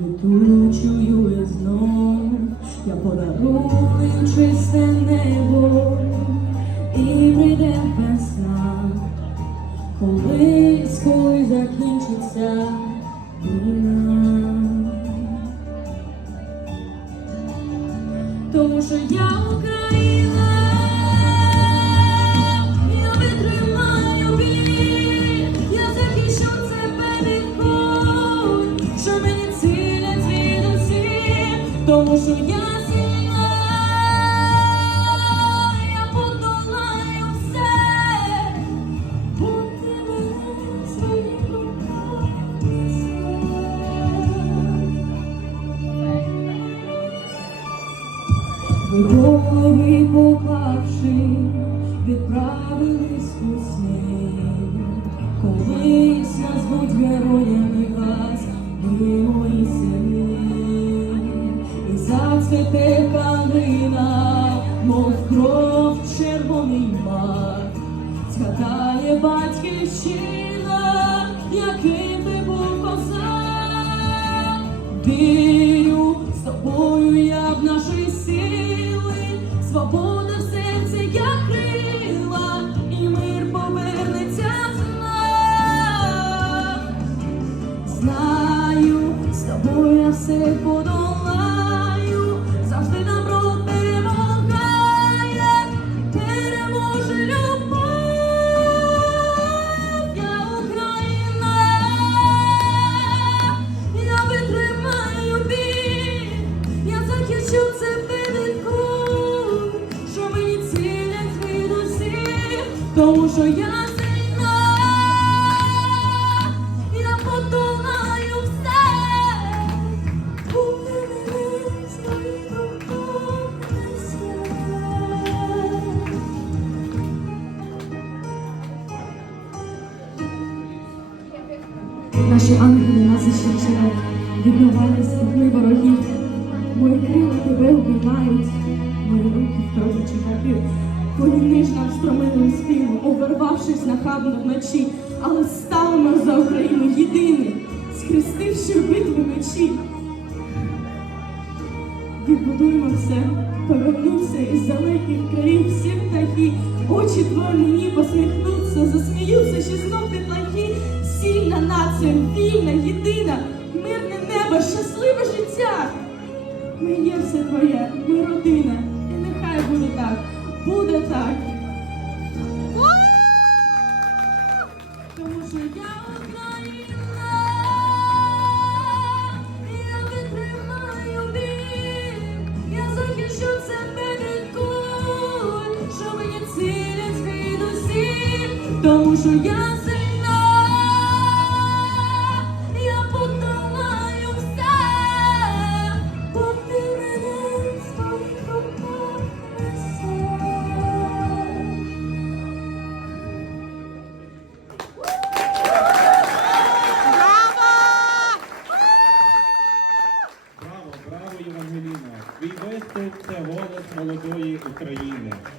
оточую і знов, я подарую чисте небо і прийде весна, колись, коли закінчиться війна. Тому що я Україна, тому що я сильна, все, бо ти мене своїх голови поклавши, відправились у сни. Колись назвуть героями мов кров червоний мак. Згадає батьківщина, яким ти був козак. Вірю, з тобою я в наші сили, свобода в серці, як крила, і мир повернеться з нас. Знаю, з тобою я все подолаю, тому що я сильна, я подолаю все. Наші ангели нас захищають, відбивають стогни ворогів. Мої крила тебе обіймають, мої руки втроє чекають. Вони ніжно встромили спину, увірвавшись нахабно вночі, але ставимо за Україну єдині, схрестивши в мечі. Відбудуємо все, повернуться із далеких країв всі птахи, очі твої мені посміхнуться, засміються, ще знов підлахи. Сильна нація, вільна, єдина, мирне небо, щасливе життя. Ми є все твоє, ми родина, і нехай буде так, буде так. Тому що я Україна, я витримаю біль, я захищу себе від куль, що мені цілять звідусі, тому що я вести це голос молодої України.